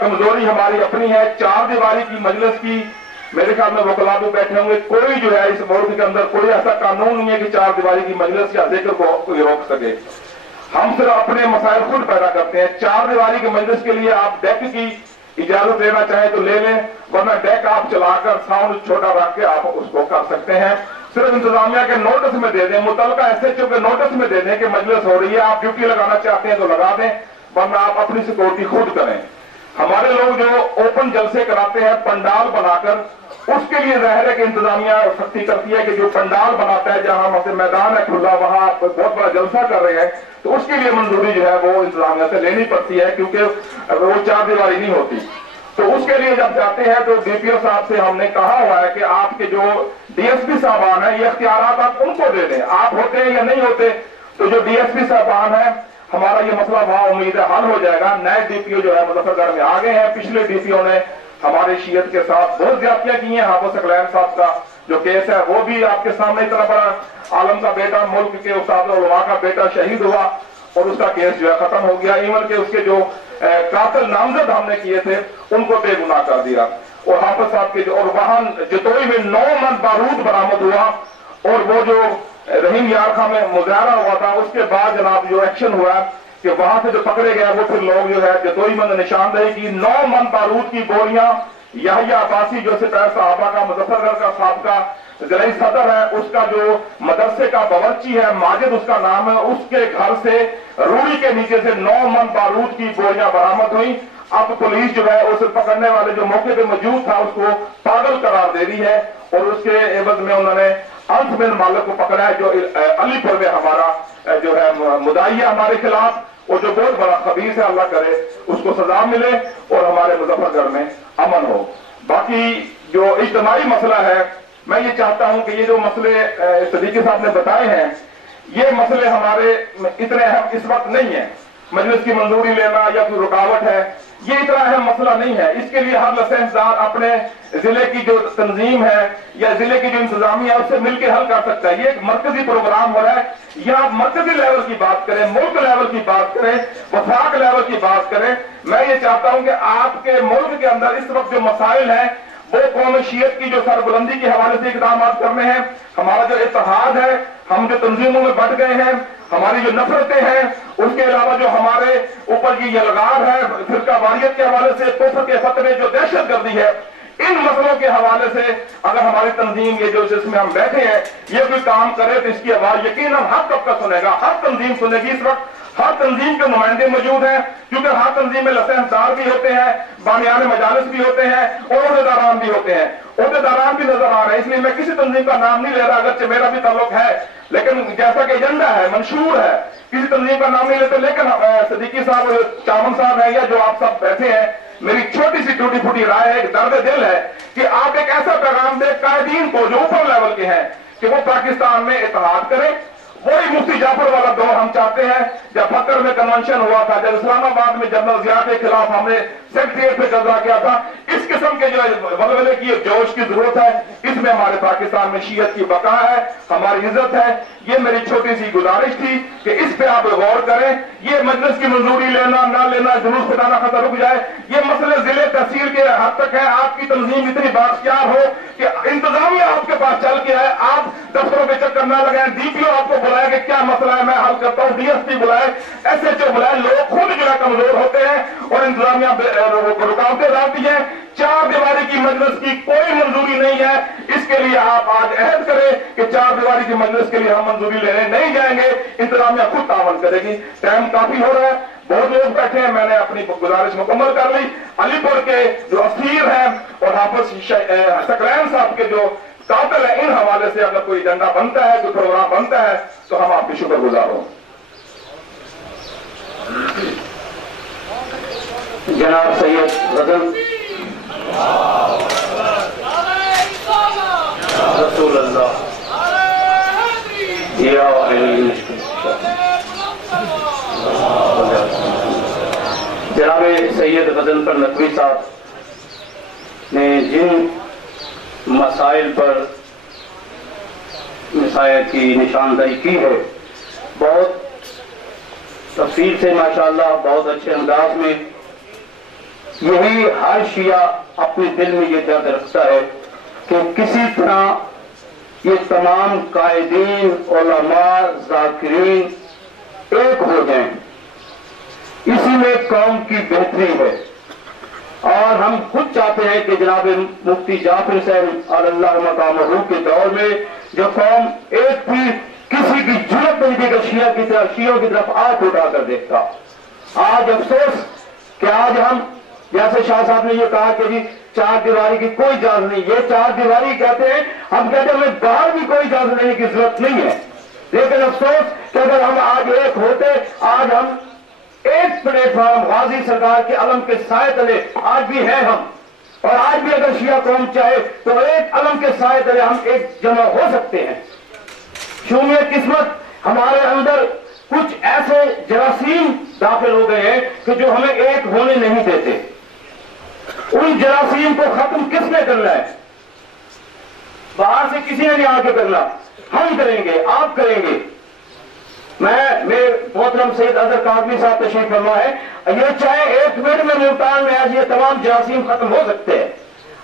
कमजोरी हमारी अपनी है। चार दीवारी की मजलिस की मेरे ख्याल में वकला भी बैठे होंगे, कोई जो है इस मुल्क के अंदर कोई ऐसा कानून नहीं है कि चार दीवारी की मजलिस या जिक्र को रोक सके। हम सिर्फ अपने मसाइल खुद पैदा करते हैं। चार दीवारी की मजलिस के लिए आप डेक की इजाजत लेना चाहें तो ले लें, वरना डेक आप चलाकर साउंड छोटा रख के आप उसको कर सकते हैं। सिर्फ इंतजामिया के नोटिस में दे दें, मुतलका SHO के नोटिस में दे दें कि मजलिस हो रही है, आप ड्यूटी लगाना चाहते हैं तो लगा दें, वरना आप अपनी सिक्योरिटी खुद करें। हमारे लोग जो ओपन जलसे कराते हैं पंडाल बनाकर, उसके लिए जाहिर है कि इंतजामिया सख्ती करती है कि जो पंडाल बनाता है, जहां वहां से मैदान है खुला, वहां बहुत बड़ा जलसा कर रहे हैं, तो उसके लिए मंजूरी जो है वो इंतजामिया से लेनी पड़ती है, क्योंकि वो चार दीवारी नहीं होती। तो उसके लिए जब जाते हैं तो DPO साहब से हमने कहा हुआ है कि आपके जो DSP साहबान है, ये इख्तियारात आप उनको दे दें। आप होते हैं या नहीं होते, तो जो DSP साहबान है, हमारा ये मसला वहां उम्मीद है हल हो जाएगा। नए DPO जो है मुजफ्फरगढ़ में आ गए हैं। पिछले DPO ने हमारे शीयत के साथ बहुत ज्यादतियां की हैं। हाफिज सकलैन साहब का जो केस है वो भी आपके सामने, इतना बड़ा आलम का बेटा, मुल्क के उस्ताद उलमा का बेटा शहीद हुआ और उसका केस जो है खत्म हो गया। इवन के उसके जो कातिल नामजद हमने किए थे उनको बेगुनाह कर दिया। और हाफिज साहब के जो और वहां जतोई में 9 मन बारूद बरामद हुआ, और वो जो रहीम यार खां में मुजाहरा हुआ था, उसके बाद जनाब जो एक्शन हुआ कि वहां से जो पकड़े गए वो फिर लोग जो है जतोई में निशानदेही की 9 मन बारूद की गोलियां याहिया अब्बासी जो सिपाही साहबा का मुजफ्फरगढ़ का साबका जिला सदर है, उसका जो मदरसे का बावर्ची है माजिद उसका नाम है, उसके घर से रूढ़ी के नीचे से 9 मन बारूद की गोलियां बरामद हुई। अब पुलिस जो है उस पकड़ने वाले जो मौके पे मौजूद था उसको पागल करार दे रही है, और उसके एवज में उन्होंने अंस बिन मालिक को पकड़ा है, जो अलीपुर में हमारा जो है मुदाई है हमारे खिलाफ, और जो बहुत बड़ा खबीस है। अल्लाह करे उसको सजा मिले और हमारे मुजफ्फरगढ़ में अमन हो। बाकी जो इज्तिमाई मसला है, मैं ये चाहता हूं कि ये जो मसले सदीकी साहब ने बताए हैं, ये मसले हमारे इतने अहम इस वक्त नहीं है। मजलिस की मंजूरी लेना या कोई रुकावट है, ये इतना अहम मसला नहीं है। इसके लिए हर लसहसदार अपने जिले की जो तंजीम है या जिले की जो इंतजामिया है उससे मिलकर हल कर सकता है। ये एक मरकजी प्रोग्राम हो रहा है, यहाँ मरकजी लेवल की बात करें, मुल्क लेवल की बात करें, वफाक लेवल की बात करें। मैं ये चाहता हूं कि आपके मुल्क के अंदर इस वक्त जो मसाइल है वो कौम शियत की जो सरबुलंदी के हवाले से इकदाम करने हैं। हमारा जो इत्तेहाद है, हम जो तंजीमों में बट गए हैं, हमारी जो नफरतें हैं, उसके अलावा जो हमारे ऊपर की ये लगाव है फिरका वारियत के हवाले से, कुफ्र के फतवे, जो दहशत गर्दी है, इन मसलों के हवाले से अगर हमारी तंजीम ये जो जिसमें हम बैठे हैं ये कोई काम करे तो इसकी आवाज यकीन हम हर तबका सुनेगा, हर तंजीम सुनेगी। इस वक्त हर तंजीम के नुमाइंदे मौजूद हैं, क्योंकि हर तंजीम में लसहसदार भी होते हैं, बानियान मजालिस भी होते हैं और ओहदेदारान भी होते हैं। ओहदेदारान भी नजर आ रहे हैं, इसलिए मैं किसी तंजीम का नाम नहीं ले रहा, अगरचे मेरा भी ताल्लुक है, लेकिन जैसा कि एजेंडा है, मंशूर है, किसी तंजीम का नाम नहीं लेते। लेकिन सदीकी साहब, चामन साहब है, या जो आप सब बैठे हैं, मेरी छोटी सी टूटी फूटी राय है, एक दर्द दिल है कि आप एक ऐसा पैगाम दें कायदीन को जो ऊपर लेवल के हैं कि वो पाकिस्तान में इत्तेहाद करें। वही मुफ्ती जाफर वाला दौर हम चाहते हैं जब फकर में कन्वेंशन हुआ था, जब इस्लामाबाद में जनरल जिया के खिलाफ हमने सेक्रेटरीट पे कब्जा किया था। इस किस्म के जो वलवले की जोश की जरूरत है, इसमें हमारे पाकिस्तान में शीयत की बका है, हमारी इज्जत है। ये मेरी छोटी सी गुजारिश थी कि इस पे आप गौर करें। ये मजलिस की मंजूरी लेना ना लेना, जुलूस फटाना खतरा रुक जाए, ये मसले जिले तहसील के हद तक है। आपकी तंजीम इतनी बाख्तियार हो कि इंतजामिया आपके पास चल के आए, आप दफ्तरों पे चक्कर ना लगाए, DPO आपको बुलाए कि क्या मसला है मैं हल करता हूँ, DSP बुलाए, SHO बुलाए। लोग खुद जो है कमजोर होते हैं और इंतजामिया रुकावटें डालती है। चार दीवारी की मजलिस की कोई मंजूरी नहीं है। इसके लिए आप आज अहद करें कि चार दीवारी की मजलिस के लिए हम मंजूरी लेने नहीं जाएंगे, इंतजामिया खुद तावन करेगी। टाइम काफी हो रहा है, बहुत लोग बैठे हैं, मैंने अपनी गुजारिश मुकम्मल कर ली। अलीपुर के जो असीर हैं और हाफिज सकलैन साहब के जो कातिल है, इन हवाले से अगर कोई एजेंडा बनता है, कोई प्रोग्राम बनता है, तो हम आपके शुक्रगुजार हों। जनाब सैयद गजल रसूल अल्लाह जनाब सैयद गजल पर नकवी साहब ने जिन मसाइल पर मिसाइल की निशानदही की है, बहुत तफसील से माशाअल्लाह बहुत अच्छे अंदाज में یہی ہر شیعہ اپنے دل میں یہ درد رکھتا ہے کہ کسی طرح یہ تمام قائدین، علماء، ذاکرین ایک ہو جائیں، اسی میں قوم کی بہتری ہے۔ اور ہم خود چاہتے ہیں کہ جناب مفتی جعفر حسین اللہ مقامہ کے دور میں جو قوم ایک تھی، کسی کی جرأت نہیں تھی کہ شیعوں کی طرف آنکھ اٹھا کر دیکھتا۔ آج افسوس کہ آج ہم، جیسے شاہ صاحب نے یہ کہا کہ جی چار دیواری کی کوئی اجازت نہیں، یہ چار دیواری کہتے ہیں، ہم کہتے ہیں ہمیں باہر بھی کوئی اجازت لینے کی ضرورت نہیں ہے، لیکن افسوس کہ اگر ہم آج ایک ہوتے، آج ہم ایک پلیٹ فارم غازی سرکار کے علم کے سائے تلے آج بھی ہیں ہم، اور آج بھی اگر شیعہ قوم چاہے تو ایک علم کے سائے تلے ہم ایک جمع ہو سکتے ہیں۔ شومیہ قسمت ہمارے اندر کچھ ایسے جراثیم داخل ہو گئے ہیں کہ جو ہمیں ایک ہونے نہیں دیتے۔ ان جراثیم کو ختم کس نے کرنا ہے؟ باہر سے کسی نے نہیں آ کے کرنا، ہم کریں گے، آپ کریں گے۔ میرے محترم سید اظہر کاظمی صاحب تشریف فرما ہے، یہ چاہے ایک منٹ میں ملتان میں ایسے یہ تمام جراثیم ختم ہو سکتے ہیں۔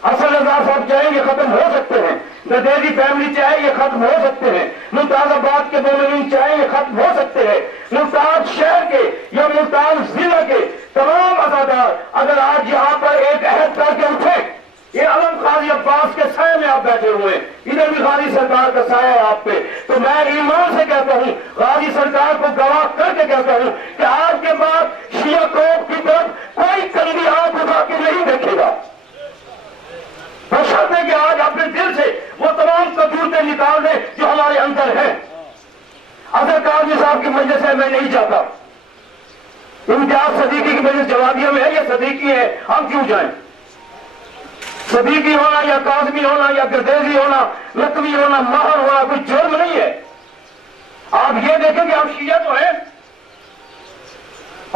اسد رضا صاحب چاہیں یہ ختم ہو سکتے ہیں، گدیری فیملی چاہے یہ ختم ہو سکتے ہیں، ممتاز آباد کے مومنین چاہے یہ ختم ہو سکتے ہیں، ملتان شہر کے یا ملتان ضلع کے تمام عزادار اگر آج یہاں پر ایک عہد کر کے اٹھے، یہ علم قاضی عباس کے سائے میں آپ بیٹھے ہوئے ہیں، ادھر بھی غازی سرکار کا سایہ ہے آپ پہ، تو میں ایمان سے کہتا ہوں، غازی سرکار کو گواہ کر کے کہتا ہوں کہ آج کے بعد شیعہ قوم کی طرف کوئی کندھی آنکھ اٹھا کے نہیں دیکھے گا، بشرط ہے کہ آج اپنے دل سے وہ تمام کدورتیں نکال دیں جو ہمارے اندر ہیں۔ اظہر کاظمی صاحب کی مجلس ہے، میں نہیں چاہتا، امتیاز صدیقی کی مجلس جوادیہ میں ہے، یہ صدیقی ہے، ہم کیوں جائیں؟ صدیقی ہونا یا کاظمی ہونا یا گردیزی ہونا، لکھوی ہونا، ماہر ہونا کوئی جرم نہیں ہے۔ آپ یہ دیکھیں کہ ہم شیعہ تو ہیں،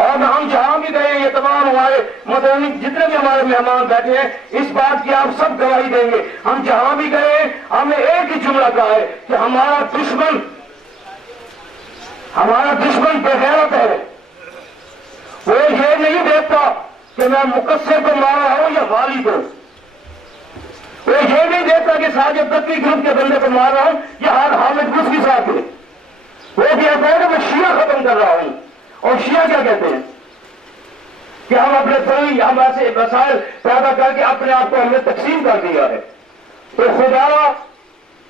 اور ہم جہاں بھی گئے یہ تمام ہمارے مدنی جتنے بھی ہمارے مہمان بیٹھے ہیں اس بات کی آپ سب گواہی دیں گے، ہم جہاں بھی گئے ہم نے ایک ہی جملہ کہا ہے کہ ہمارا دشمن بغیرت ہے، وہ یہ نہیں دیکھتا کہ میں مقصر کو مارا ہوں یا غالب کو، وہ یہ نہیں دیکھتا کہ ساجد تقی گروپ کے بندے کو مار رہا ہوں یا حامد گس کے ساتھ ہے، وہ کہتا ہے کہ میں شیعہ ختم کر رہا ہوں۔ اور شیعہ کیا کہتے ہیں کہ ہم اپنے فری ہم ایسے مسائل پیدا کر کے اپنے آپ کو ہم نے تقسیم کر دیا ہے۔ تو خدا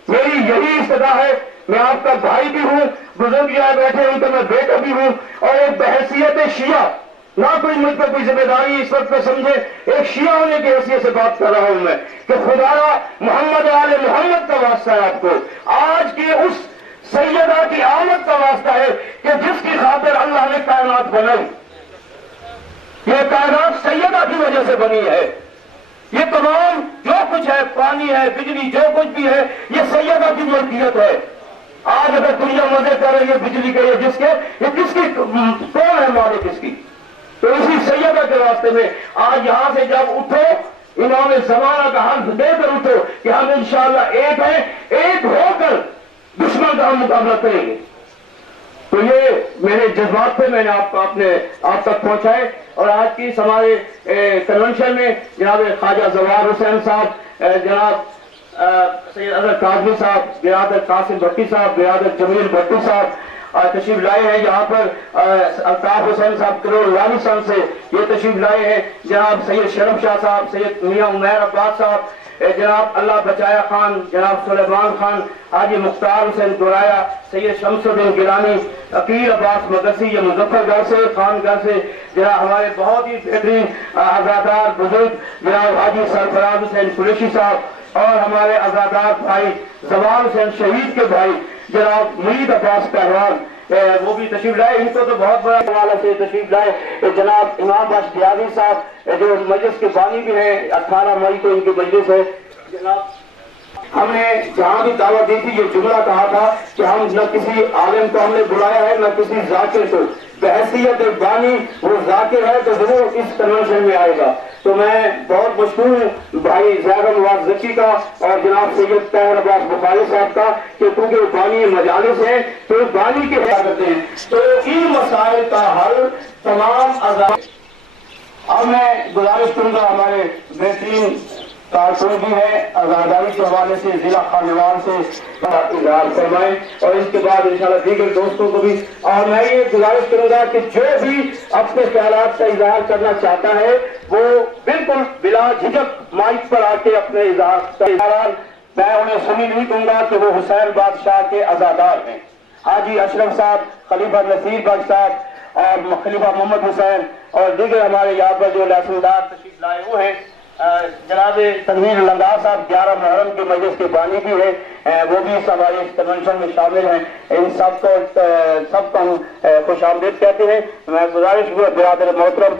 میری یہی استدا ہے، میں آپ کا بھائی بھی ہوں، بزرگ یہاں بیٹھے ہیں تو میں بیٹا بھی ہوں، اور ایک بحیثیت شیعہ نہ کوئی مجھ پر کوئی ذمہ داری اس وقت پہ سمجھے، ایک شیعہ ہونے کی حیثیت سے بات کر رہا ہوں میں کہ خدا محمد آل محمد کا واسطہ ہے آپ کو، آج کی اس سیدہ کی آمد کا واسطہ ہے کہ جس کی خاطر اللہ نے کائنات بنائی، یہ کائنات سیدہ کی وجہ سے بنی ہے، یہ تمام جو کچھ ہے، پانی ہے، بجلی، جو کچھ بھی ہے، یہ سیدہ کی ملکیت ہے۔ آج اگر دنیا مزے کر رہی ہے بجلی کے، یہ کس کی، کون ہے مالک اس کی؟ تو اسی سیدہ کے واسطے میں آج یہاں سے جب اٹھو، امام زمانہ کا حرف دے کر اٹھو کہ ہم انشاءاللہ ایک ہیں، ایک ہو کر دشمن کا ہم مقابلہ کریں گے۔ تو یہ میرے جذبات تھے، میں نے آپ تک پہنچائے، اور آج کی ہمارے کنونشن میں جناب خواجہ زوار حسین صاحب، جناب سید اظہر کاظمی صاحب، برادر قاسم بھٹی صاحب، برادر جمیل بھٹی صاحب تشریف لائے ہیں، یہاں پر الطاف حسین صاحب کروڑ لانی سن سے یہ تشریف لائے ہیں، جناب سید شرف شاہ صاحب، سید میاں عمیر عباس صاحب، جناب اللہ بچایا خان، جناب سلیمان خان، حاجی مختار حسین دورایا، سید شمس الدین گیلانی، عقیل عباس مدرسی، یہ مظفر گڑھ سے، خان گڑھ سے، جناب ہمارے بہت ہی بہترین عزادار بزرگ جناب حاجی سرفراز حسین قریشی صاحب، اور ہمارے عزادار بھائی زوال حسین شہید کے بھائی جناب مرید عباس پہلوان، وہ بھی تشریف لائے، ان کو تو بہت بڑا حوالہ سے تشریف لائے، جناب امام بخش دیاوی صاحب جو مجلس کے بانی بھی ہیں، 18 مئی کو ان کی مجلس ہے۔ جناب ہم نے جہاں بھی دعوت دی تھی یہ جملہ کہا تھا کہ ہم نہ کسی عالم کو ہم نے بلایا ہے نہ کسی ذاکر کو، بحیثیت بانی وہ ذاکر ہے تو ضرور اس کنونشن میں آئے گا۔ تو میں بہت مشکور ہوں بھائی زیادہ نواز ذکی کا اور جناب سید طاہر عباس بخاری صاحب کا کہ کیونکہ بانی مجالس ہیں تو بانی کے حصہ کرتے ہیں، تو ان مسائل کا حل تمام اب میں گزارش کروں گا ہمارے بہترین کارکن بھی ہیں آزاداری کے حوالے سے ضلع خانوال سے اظہار فرمائیں اور اس کے بعد انشاءاللہ دیگر دوستوں کو بھی. اور میں یہ گزارش کروں گا کہ جو بھی اپنے خیالات کا اظہار کرنا چاہتا ہے وہ بالکل بلا جھجک مائک پر آ کے اپنے اظہار میں انہیں سنی نہیں دوں گا کہ وہ حسین بادشاہ کے عزادار ہیں. حاجی اشرف صاحب، خلیفہ نصیر بخش صاحب اور خلیفہ محمد حسین اور دیگر ہمارے یہاں پر جو لہسندار تشریف لائے ہوئے ہیں، جناب تنویر لنگار صاحب 11 محرم کے مجلس کے بانی بھی ہیں، وہ بھی اس ہمارے کنونشن میں شامل ہیں. ان سب کو ہم خوش آمدید کہتے ہیں. میں گزارش برادر محترم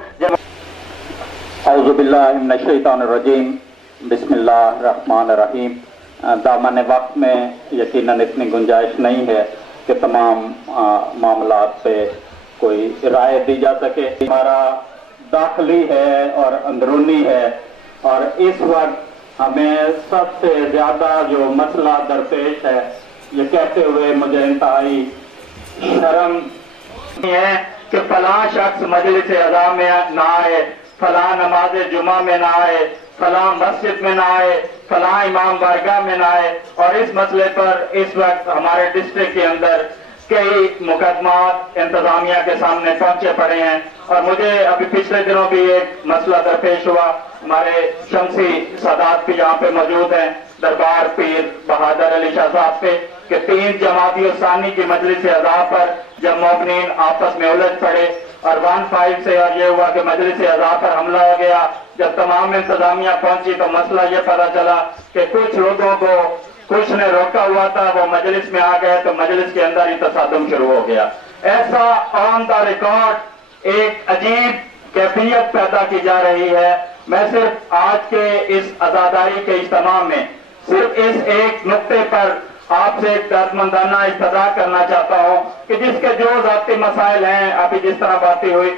اعوذ باللہ من الشیطان الرجیم، بسم اللہ الرحمن الرحیم. دامن وقت میں یقیناً اتنی گنجائش نہیں ہے کہ تمام معاملات پہ کوئی رائے دی جا سکے. ہمارا داخلی ہے اور اندرونی ہے، اور اس وقت ہمیں سب سے زیادہ جو مسئلہ درپیش ہے، یہ کہتے ہوئے مجھے انتہائی شرم ہے کہ فلاں شخص مجلس اعظام میں نہ آئے، فلاں نماز جمعہ میں نہ آئے، فلاں مسجد میں نہ آئے، فلاں امام بارگاہ میں نہ آئے. اور اس مسئلے پر اس وقت ہمارے ڈسٹرکٹ کے اندر کئی مقدمات انتظامیہ کے سامنے پہنچے پڑے ہیں. اور مجھے ابھی پچھلے دنوں بھی ایک مسئلہ درپیش ہوا. ہمارے شمسی سادات بھی یہاں پہ موجود ہیں، دربار پیر بہادر علی شاہ صاحب پہ، کہ 3 جمادی الثانی کی مجلس اعضاء پر جب مومنین آپس میں الجھ پڑے اور 1-5 سے اور یہ ہوا کہ مجلس اعضاء پر حملہ ہو گیا. جب تمام انتظامیہ پہنچی تو مسئلہ یہ پتہ چلا کہ کچھ لوگوں کو کچھ نے روکا ہوا تھا، وہ مجلس میں آ گئے تو مجلس کے اندر ہی تصادم شروع ہو گیا. ایسا آن دا ریکارڈ ایک عجیب کیفیت پیدا کی جا رہی ہے. میں صرف آج کے اس عزاداری کے اجتماع میں صرف اس ایک نقطے پر آپ سے ایک دردمندانہ استدعا کرنا چاہتا ہوں کہ جس کے جو ذاتی مسائل ہیں، ابھی جس طرح باتیں ہوئی،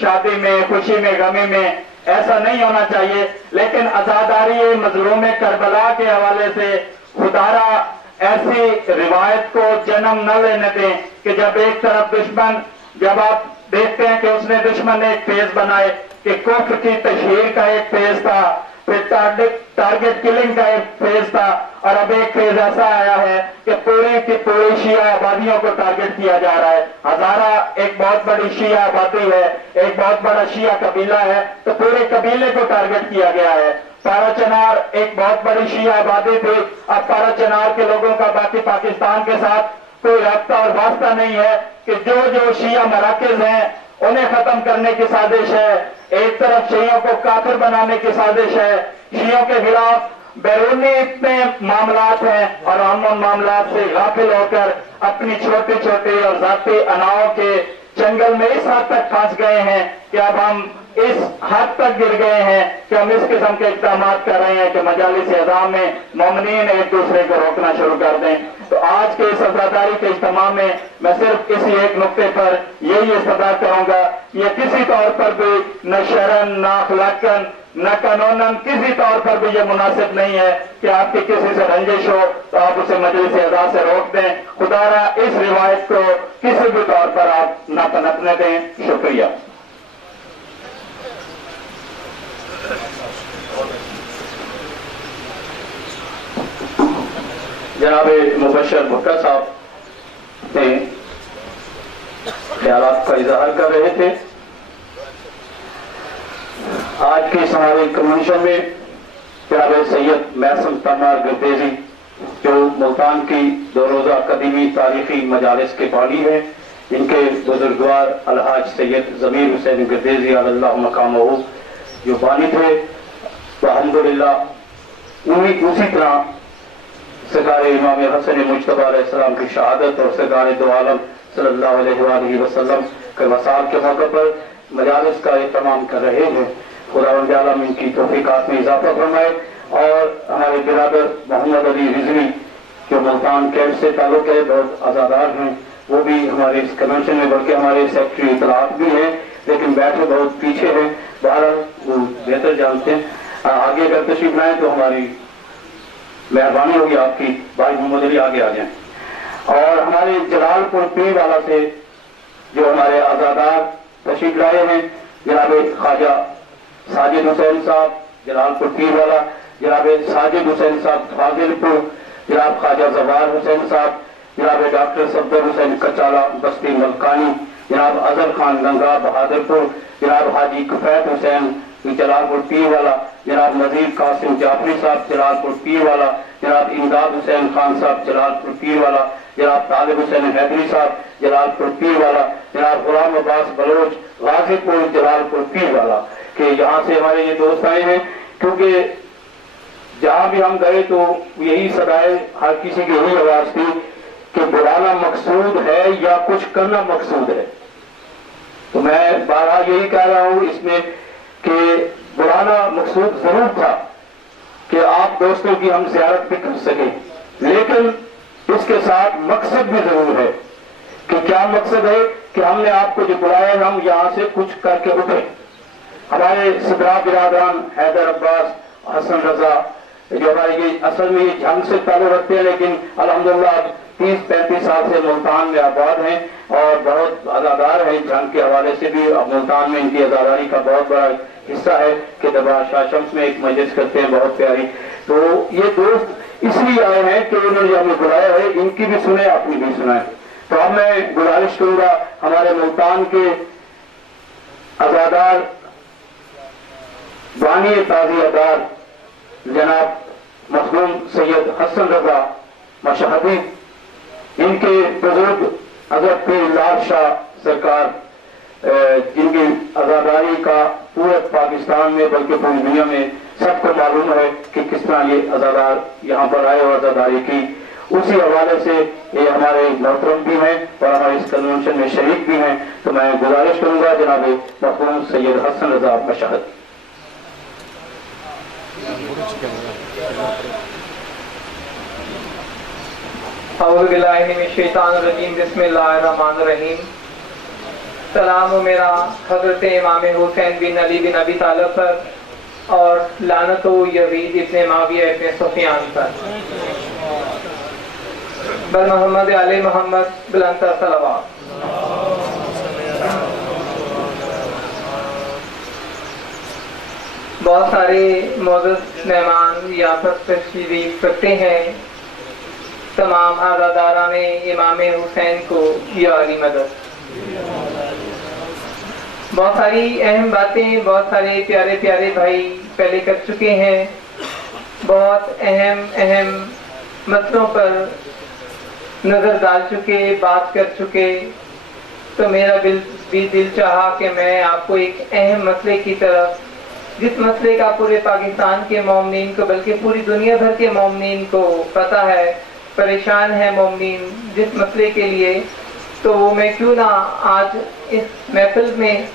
شادی میں، خوشی میں، غمی میں، ایسا نہیں ہونا چاہیے. لیکن عزاداری مظلوم کربلا کے حوالے سے خدارا ایسی روایت کو جنم نہ لینے دیں کہ جب ایک طرف دشمن، جب آپ دیکھتے ہیں کہ اس نے دشمن نے ایک فیز بنائے کہ کفر کی تشہیر کا ایک فیز تھا، پھر ٹارگٹ کلنگ کا ایک فیز تھا، اور اب ایک فیز ایسا آیا ہے کہ پوری کی پوری شیعہ آبادیوں کو ٹارگٹ کیا جا رہا ہے. ہزارہ ایک بہت بڑی شیعہ آبادی ہے، ایک بہت بڑا شیعہ قبیلہ ہے، تو پورے قبیلے کو ٹارگٹ کیا گیا ہے. پارا چنار ایک بہت بڑی شیعہ آبادی تھی، اب پارا چنار کے لوگوں کا باقی پاکستان کے ساتھ کوئی رابطہ اور واسطہ نہیں ہے کہ جو شیعہ مراکز ہیں انہیں ختم کرنے کی سازش ہے. ایک طرف شیعوں کو کافر بنانے کی سازش ہے، شیعوں کے خلاف بیرونی اتنے معاملات ہیں، اور ہم ان معاملات سے غافل ہو کر اپنی چھوٹی چھوٹی اور ذاتی اناؤں کے جنگل میں اس حد تک پھنس گئے ہیں کہ اب ہم اس حد تک گر گئے ہیں کہ ہم اس قسم کے اقدامات کر رہے ہیں کہ مجالس اعظام میں مومنین ایک دوسرے کو روکنا شروع کر دیں. تو آج کے اس عزاداری کے اجتماع میں میں صرف اسی ایک نقطے پر یہی استدعا کروں گا، یہ کسی طور پر بھی نہ شرعن، نہ اخلاقاً، نہ قانوناً کسی طور پر بھی یہ مناسب نہیں ہے کہ آپ کی کسی سے رنجش ہو تو آپ اسے مجلس اعضاء سے روک دیں. خدارا اس روایت کو کسی بھی طور پر آپ نہ پنپنے دیں. شکریہ. جناب مبشر بھٹا صاحب نے خیالات کا اظہار کر رہے تھے. آج کے اس ہمارے کنونشن میں جناب سید محسن تمار گردیزی جو ملتان کی 2 روزہ قدیمی تاریخی مجالس کے بانی ہیں، ان کے بزرگوار الحاج سید ضمیر حسین گردیزی علی اللہ مقامہ جو بانی تھے، الحمدللہ اسی طرح سرکار امام حسن مجتبی علیہ السلام کی شہادت اور سرکار دو عالم صلی اللہ علیہ وآلہ وسلم کے وصال کے موقع پر مجالس کا اہتمام کر رہے ہیں. خداوند عالم ان کی توفیقات میں اضافہ فرمائے. اور ہمارے برادر محمد علی رضوی جو ملتان کیمپ سے تعلق ہے، بہت عزادار ہیں، وہ بھی ہمارے اس کنونشن میں، بلکہ ہمارے سیکرٹری اطلاعات بھی ہیں لیکن بیٹھے بہت پیچھے ہیں. بہرحال وہ بہتر جانتے ہیں. آگے اگر تشریف لائیں تو ہماری مہربانی ہوگی آپ کی. بھائی محمد علی آگے آ جائیں. اور ہمارے جلال پور پیر والا سے جو ہمارے عزادار تشریف لائے ہیں، جناب خواجہ साजिद हुसैन साहब जलालपुर पीर वाला, जनाब साजिद हुसैन साहब फाजिलपुर, जनाब ख्वाजा जवार हुसैन साहब, जनाब डॉक्टर सफदर हुसैन कचाला बस्ती मलकानी, जनाब अजहर खान गंगा बहादुरपुर, जनाब हाजी कफैत हुसैन जलालपुर पीर वाला, जनाब नजीर कासिम जाफरी साहब जलालपुर पीर वाला, जनाब इमदाद हुसैन खान साहब जलालपुर पीर वाला, जनाब तालिब हुसैन हैदरी साहब जलालपुर पीर वाला, जनाब गुलाम अब्बास बलोच गाजीपुर जलालपुर पीर वाला, कि यहाँ से हमारे ये दोस्त आए हैं। क्योंकि जहाँ भी हम गए तो यही सदाएं हर किसी की यही आवाज थी कि बुलाना मकसूद है या कुछ करना मकसूद है। तो मैं बारहा यही कह रहा हूँ इसमें कि बुलाना मकसूद जरूर था कि आप दोस्तों की हम ज़ियारत भी कर सके, लेकिन इसके साथ मकसद भी जरूर है। कि क्या मकसद है कि हमने आपको जो बुलाया हम यहाँ से कुछ करके उठे। हमारे सिदरा बिरादरान हैदर अब्बास हसन रजा जो हमारे ये असल में ये जंग से ताल्लुक रखते हैं, लेकिन अल्हम्दुलिल्लाह 30-35 साल से मुल्तान में आबाद हैं और बहुत आज़ादार हैं। जंग के हवाले से भी अब मुल्तान में इनकी आज़ादारी का बहुत बड़ा हिस्सा है कि दरबार शाह शम्स में एक मजलिस करते हैं बहुत प्यारी। तो ये दोस्त इसलिए आए हैं कि उन्होंने हमें बुलाया है, इनकी भी सुने अपनी भी सुनाए। तो अब मैं गुजारिश करूंगा हमारे मुल्तान के आज़ादार बानी ताज़ियादार जनाब मखदूम सैयद हसन रजा मशहदी, इनके बुजुर्ग हजरत पीर लाल शाह सरकार, जिनकी आज़ादारी का पूरे पाकिस्तान में बल्कि पूरी दुनिया में सबको मालूम है कि किस तरह ये आज़ादार यहाँ पर आए और आज़ादारी की, उसी हवाले से ये हमारे मोहतरम भी हैं और हमारे इस कन्वेंशन में शरीक भी हैं। तो मैं गुजारिश करूंगा जनाब मखदूम सैयद हसन रजा मशहद। औज़ुबिल्लाहिमिनश्शैतानिर्रजीम बिस्मिल्लाहिर्रहमानिर्रहीम। सलाम मेरा हज़रत इमाम हुसैन बिन अली बिन अबी तालिब पर और लानत यज़ीद इब्न मुआविया इब्न सुफियान पर। बर मोहम्मद आले मोहम्मद बुलंद सलावत। बहुत सारे मौजूद मेहमान यहाँ पर तशरीफ रखते हैं। तमाम आज़ादारान इमाम हुसैन को या अली मदद। बहुत सारी अहम बातें बहुत सारे प्यारे प्यारे भाई पहले कर चुके हैं। बहुत अहम मसलों पर नजर डाल चुके, बात कर चुके। तो मेरा दिल चाहा कि मैं आपको एक अहम मसले की तरफ, जिस मसले का पूरे पाकिस्तान के मोमिनीन को बल्कि पूरी दुनिया भर के मोमिनीन को पता है, परेशान है मोमिनीन जिस मसले के लिए, तो मैं क्यों ना आज इस महफिल में,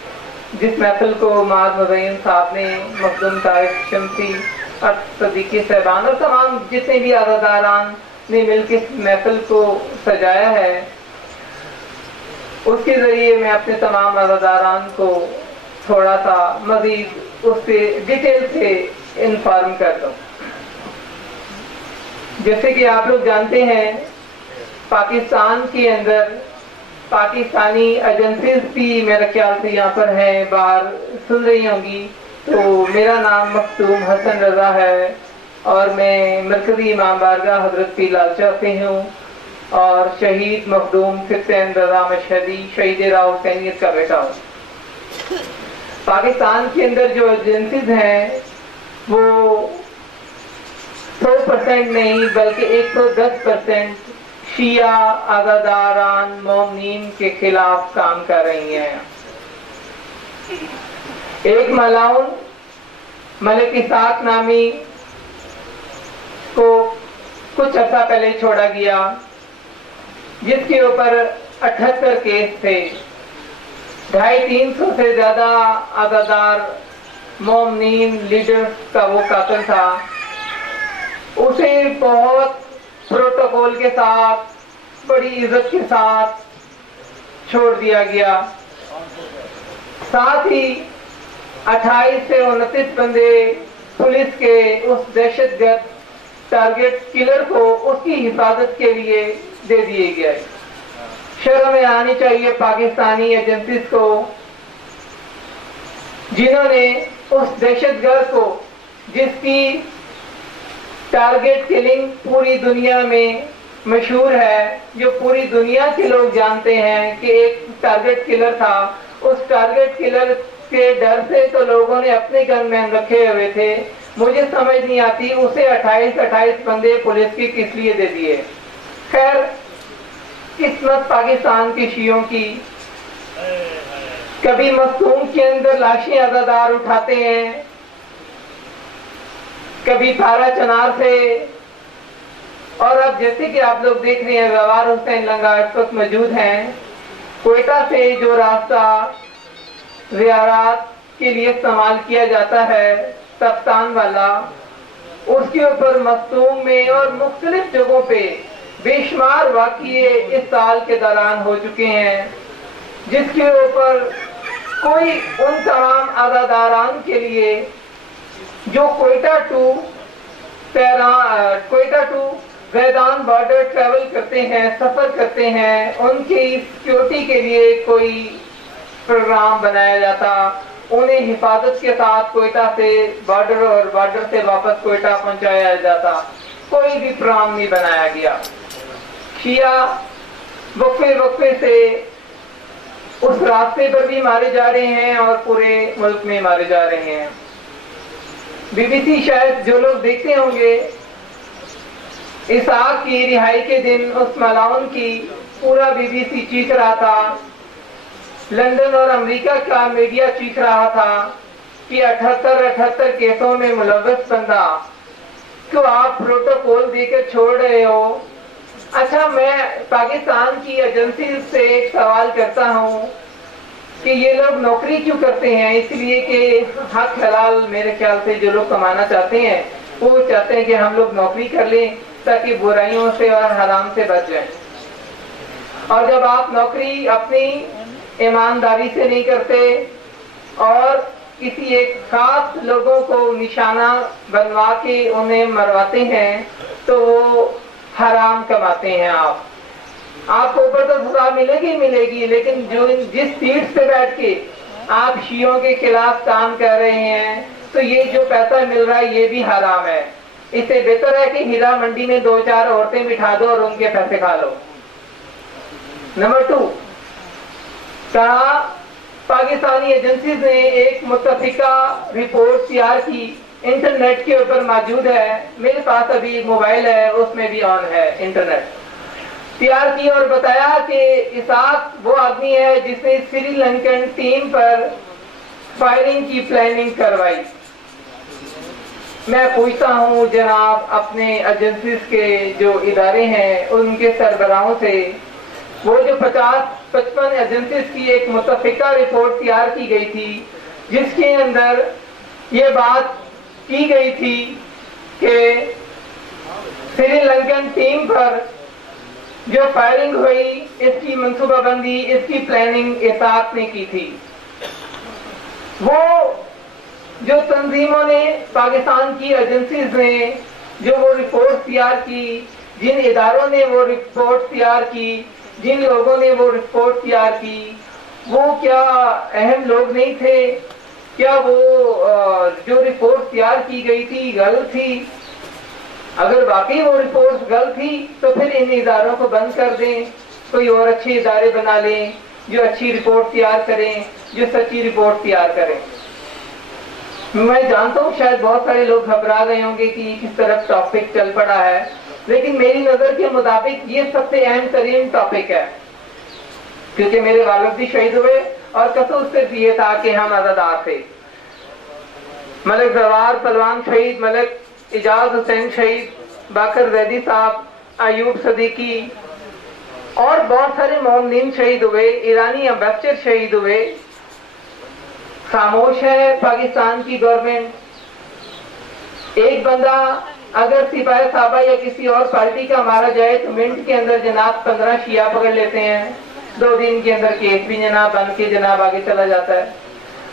जिस महफिल को माद मुज़य्यन साहब ने, मखदूम तारिक शम्सी और सदीकी साहबान और तमाम जितने भी आज़ादारान ने मिलकर इस महफिल को सजाया है, उसके ज़रिए मैं अपने तमाम आज़ादारान को थोड़ा सा मज़ीद उससे डिटेल से इन्फॉर्म कर दूँ। जैसे कि आप लोग जानते हैं, पाकिस्तान के अंदर पाकिस्तानी एजेंसीज भी मेरे ख्याल से यहाँ पर हैं, बाहर सुन रही होंगी। तो मेरा नाम मखदूम हसन रजा है और मैं मरकजी इमाम बारगाह हजरत पीर लाल शाह से हूँ और शहीद मखदूम हुसैन रजा मशहदी शहीद राव हुसैनियत का बेटा हूँ। पाकिस्तान के अंदर जो एजेंसीज हैं वो 100% नहीं बल्कि 110% शिया आज़ादारान मोमिनीन के खिलाफ काम कर रही हैं। एक मलाउन मलिक इसाक नामी को कुछ अर्सा पहले छोड़ा गया, जिसके ऊपर 78 केस थे। 250-300 से ज्यादा आज़ादार मोमिनीन लीडर्स का वो कातिल था। उसे बहुत प्रोटोकॉल के साथ, बड़ी इज्जत के साथ छोड़ दिया गया। साथ ही 28 से 29 बंदे पुलिस के उस दहशतगर्द टारगेट किलर को उसकी हिफाजत के लिए दे दिए गए। शर्म आनी चाहिए पाकिस्तानी एजेंसीज को जिन्होंने उस दहशतगर्द को, जिसकी टारगेट किलिंग पूरी दुनिया में मशहूर है, जो पूरी दुनिया के लोग जानते हैं कि एक टारगेट किलर था, उस टारगेट किलर के डर से तो लोगों ने अपने गनमैन रखे हुए थे। मुझे समझ नहीं आती उसे 28 बंदे पुलिस की किस लिए दे दिए। खैर, किस्मत पाकिस्तान के शियों की, कभी मस्तूम के अंदर लाशें अज़ादार उठाते हैं, कभी थारा चनार से, और अब जैसे कि आप लोग देख रहे हैं गवार हुसैन लंगा इस वक्त मौजूद हैं। कोयटा से जो रास्ता ज़ियारत के लिए इस्तेमाल किया जाता है, तफ्तान वाला, उसके ऊपर मस्तूम में और मुख्तलिफ जगहों पे बेशुमार वाक़ये इस साल के दौरान हो चुके हैं, जिसके ऊपर कोई उन तमाम अज़ादारान के लिए जो कोयटा टू ज़ैदान बॉर्डर ट्रैवल करते हैं, सफ़र करते हैं, उनकी सिक्योरिटी के लिए कोई प्रोग्राम बनाया जाता, उन्हें हिफाजत के साथ कोयटा से बॉर्डर और बॉर्डर से वापस कोयटा पहुंचाया जाता। कोई भी प्रोग्राम नहीं बनाया गया। शिया वक्फे से उस रास्ते पर भी मारे जा रहे हैं और पूरे मुल्क में मारे जा रहे हैं। बीबीसी शायद जो लोग देखते होंगे, इसाक की रिहाई के दिन उस मलाउन की पूरा बीबीसी चीख रहा था, लंदन और अमेरिका का मीडिया चीख रहा था कि 78 केसों में मुलव्वस बंदा क्यों आप प्रोटोकॉल देकर छोड़ रहे हो। अच्छा, मैं पाकिस्तान की एजेंसी से एक सवाल करता हूँ कि ये लोग नौकरी क्यों करते हैं? इसलिए कि हक हलाल मेरे ख्याल से जो लोग कमाना चाहते हैं वो चाहते हैं कि हम लोग नौकरी कर लें ताकि बुराइयों से और हराम से बच जाएं। और जब आप नौकरी अपनी ईमानदारी से नहीं करते और किसी एक खास लोगों को निशाना बनवा के उन्हें मरवाते हैं तो वो हराम कमाते हैं। आपको ऊपर तो सजा मिलेगी, लेकिन जो जिस सीट पे बैठ के आप शियों के खिलाफ काम कर रहे हैं तो ये जो पैसा मिल रहा है ये भी हराम है। इससे बेहतर है कि हीरा मंडी में 2-4 औरतें बिठा दो और उनके पैसे खा लो। नंबर 2, कहा पाकिस्तानी एजेंसीज ने एक मुत्तफिका रिपोर्ट तैयार की, इंटरनेट के ऊपर मौजूद है, मेरे पास अभी मोबाइल है उसमें भी ऑन है, इंटरनेट तैयार की और बताया कि इसाक वो आदमी है जिसने श्रीलंकन टीम पर फायरिंग की प्लानिंग करवाई। मैं पूछता हूँ जनाब अपने एजेंसीज के जो इदारे हैं उनके सरबराहों से, वो जो 50-55 एजेंसीज की एक मुत्तफिका रिपोर्ट तैयार की गई थी जिसके अंदर ये बात की गई थी कि श्रीलंकन टीम पर जो फायरिंग हुई इसकी मंसूबाबंदी, इसकी प्लानिंग इसाक ने की थी। वो जो तंजीमों ने, पाकिस्तान की एजेंसीज ने जो वो रिपोर्ट तैयार की, जिन इदारों ने वो रिपोर्ट तैयार की, जिन लोगों ने वो रिपोर्ट तैयार की, वो क्या अहम लोग नहीं थे? क्या वो जो रिपोर्ट तैयार की गई थी गलत थी? अगर वाकई वो रिपोर्ट गलत थी तो फिर इन इदारों को बंद कर दें, कोई और अच्छे इदारे बना लें जो अच्छी रिपोर्ट तैयार करें, जो सच्ची रिपोर्ट तैयार करें। मैं जानता हूँ शायद बहुत सारे लोग घबरा गए होंगे कि किस तरफ टॉपिक चल पड़ा है, लेकिन मेरी नजर के मुताबिक ये सबसे अहम तरीन टॉपिक है, क्योंकि मेरे वालिद भी शहीद हुए और कसूर सिर्फ ये था कि हम आजादार थे। मलिक जवार पहलवान शहीद, मलिक इजाज हुसैन शहीद, बाकर जैदी साहब, अयूब सदीकी और बहुत सारे मोमिनीन शहीद हुए, ईरानी एम्बेसडर शहीद हुए। खामोश है पाकिस्तान की गवर्नमेंट। एक बंदा अगर सिपाही साहबा या किसी और पार्टी का मारा जाए तो मिनट के अंदर जनाब 15 शिया पकड़ लेते हैं, 2 दिन के अंदर केस भी जनाब बन के जनाब आगे चला जाता है।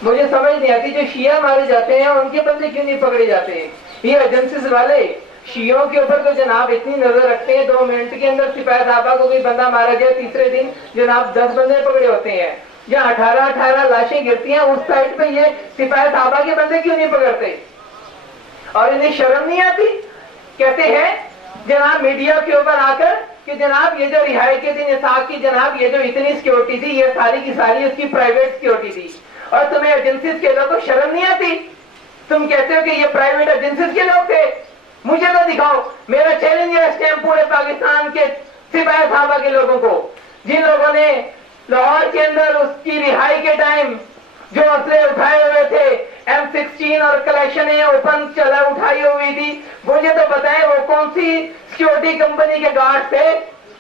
मुझे समझ नहीं आती जो शिया मारे जाते हैं उनके बंदे क्यों नहीं पकड़े जाते? ये एजेंसीज वाले शियों के ऊपर तो जनाब इतनी नजर रखते हैं, 2 मिनट के अंदर सिपाही साहबा को कोई बंदा मारा जाए, तीसरे दिन जनाब 10 बंदे पकड़े होते हैं। जहाँ 18 लाशें गिरती हैं उस साइड पे ये सिपाही साहबा के बंदे क्यों नहीं पकड़ते? और इन्हें शर्म नहीं आती? कहते हैं जनाब मीडिया के ऊपर आकर कि जनाब ये जो रिहाई के दिन इसाक की जनाब ये जो इतनी सिक्योरिटी थी ये सारी की सारी उसकी प्राइवेट सिक्योरिटी थी, और तुम्हें एजेंसीज के लोगों को शर्म नहीं आती? तुम कहते हो कि ये प्राइवेट एजेंसीज के लोग थे। मुझे तो दिखाओ, मेरा चैलेंज है इस टाइम पूरे पाकिस्तान के सिपाही साहबा के लोगों को, जिन लोगों ने लाहौर के अंदर उसकी रिहाई के टाइम जो असले उठाए हुए थे, M16 और कलेक्शन ओपन चला उठाई हुई थी, मुझे तो बताएं वो कौन सी सिक्योरिटी कंपनी के गार्ड थे?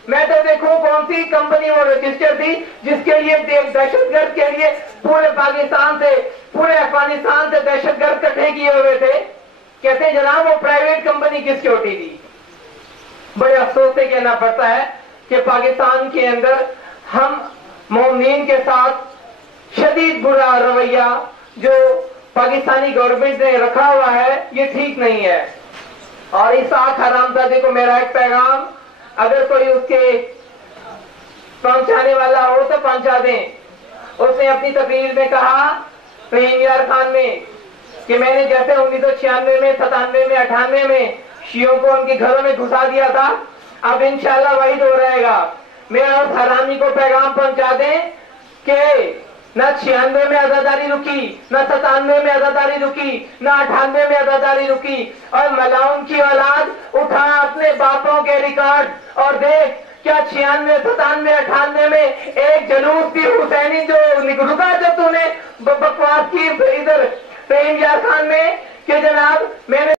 मैं तो देखूं कौन सी कंपनी वो रजिस्टर थी जिसके लिए दहशतगर्द के लिए पूरे पाकिस्तान से पूरे अफगानिस्तान से दहशतगर्द इकट्ठे किए हुए थे। कहते जनाब वो प्राइवेट कंपनी की सिक्योरिटी थी। बड़े अफसोस से कहना पड़ता है कि पाकिस्तान के अंदर हम मोमिन के साथ शदीद बुरा रवैया जो पाकिस्तानी गवर्नमेंट ने रखा हुआ है ये ठीक नहीं है। और इसाक हरामजादे को मेरा एक पैगाम, अगर कोई उसके पहुंचाने वाला हो तो पहुंचा दें। उसने अपनी तकरीर में कहा रहीम यार खान में कि मैंने जैसे 1996 में 97 में 98 में शियों को उनके घरों में घुसा दिया था, अब इंशाल्लाह वही तो रहेगा। मेरा उस हरामी को पैगाम पहुंचा दें कि न 96 में आजादारी रुकी, न 97 में आजादारी रुकी, न 98 में आजादारी रुकी। और मलाउन की औलाद उठा अपने बापों के रिकॉर्ड और देख क्या 96, 97, 98 में एक जुलूस भी हुसैनी जो रुका जो तूने बकवास की इधर रहीम यार खान में कि जनाब मैंने